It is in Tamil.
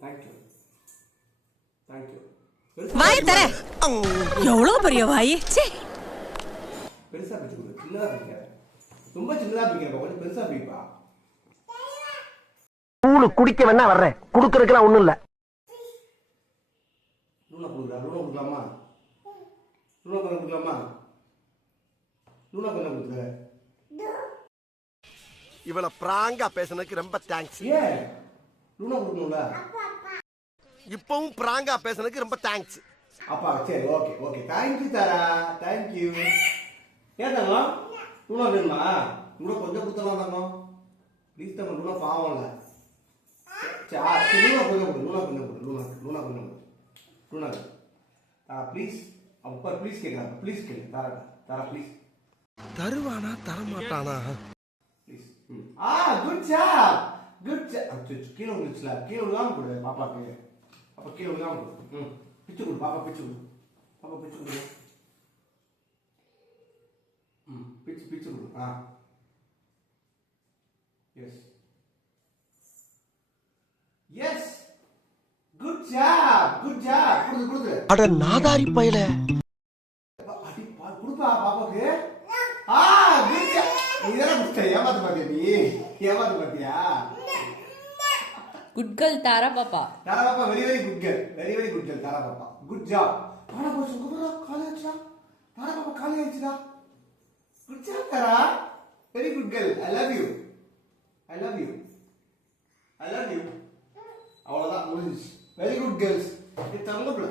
Thank you thank you. வாய் தர எவ்வளவு பெரிய வாய். பெருசா பிச்சு கொடு. சின்னதா பிடிக்கிற, ரொம்ப சின்னதா பிடிக்கிறப்ப கொஞ்சம் பெருசா பிடிப்பா. கூழு குடிக்க வேணா வர்றேன், குடுக்கறதுக்குலாம் ஒண்ணும் இல்ல. லூனா கொடுக்கலாமா? லூனா கொஞ்சம் கொடுக்கலாமா? லூனா கொஞ்சம் கொடுக்குற. இவள பிராங்கா பேசுனதுக்கு ரொம்ப தேங்க்ஸ். ஏன் லூனா கொடுக்கணும்ல? இப்பவும் பிராங்கா பேசுனதுக்கு ரொம்ப தேங்க்ஸ். அப்பா சரி, ஓகே ஓகே, தேங்க்யூ தாரா, தேங்க்யூ. ஏன் தங்கம் லூனா வேணுமா? கூட கொஞ்சம் கொடுத்தலாம் தங்கம், ப்ளீஸ் தங்கம். லூனா பாவம்ல. சரி லூனா கொஞ்சம் கொடு, லூனா கொஞ்சம் கொடு, லூனா கொஞ்சம் கொடு, லூனா தாரா ப்ளீஸ். அப்பா ப்ளீஸ் கேட்குறாங்க, ப்ளீஸ் கேளு தாரா, தாரா ப்ளீஸ். தருவானா தரமாட்டானா? Please. Good job, good job. கீழே விழுச்சுல, கீழே விழுகாம கொடு பாப்பாக்கு. அப்போ கீழே விழுகாம கொடு. பிச்சு கொடு பாப்பா, பிச்சு கொடு பாப்பா, பிச்சு கொடு. பிச்சு பிச்சு கொடு. Yes yes, good job, good job. கொடுத்து கொடுத்து. அட நாதாரி பயல. அடி கொடுப்பா பாப்பாக்கு. Good job. இதெல்லாம் கொடுத்த ஏமாத்து பாத்தியா நீ? ஏமாத்து பாத்தியா? குட் கேர்ள் தாரா பாப்பா. தாரா பாப்பா very very good girl, very very good girl Tara பாப்பா. Good job. தாரா பாப்பா சுகமா காலே ஆச்சுடா. தாரா பாப்பா காலே ஆச்சுடா. Good job Tara, very good girl. I love you, I love you, I love you. அவ்வளவுதான் முடிஞ்சிச்சு. Very good girls. இது தங்கப்புல.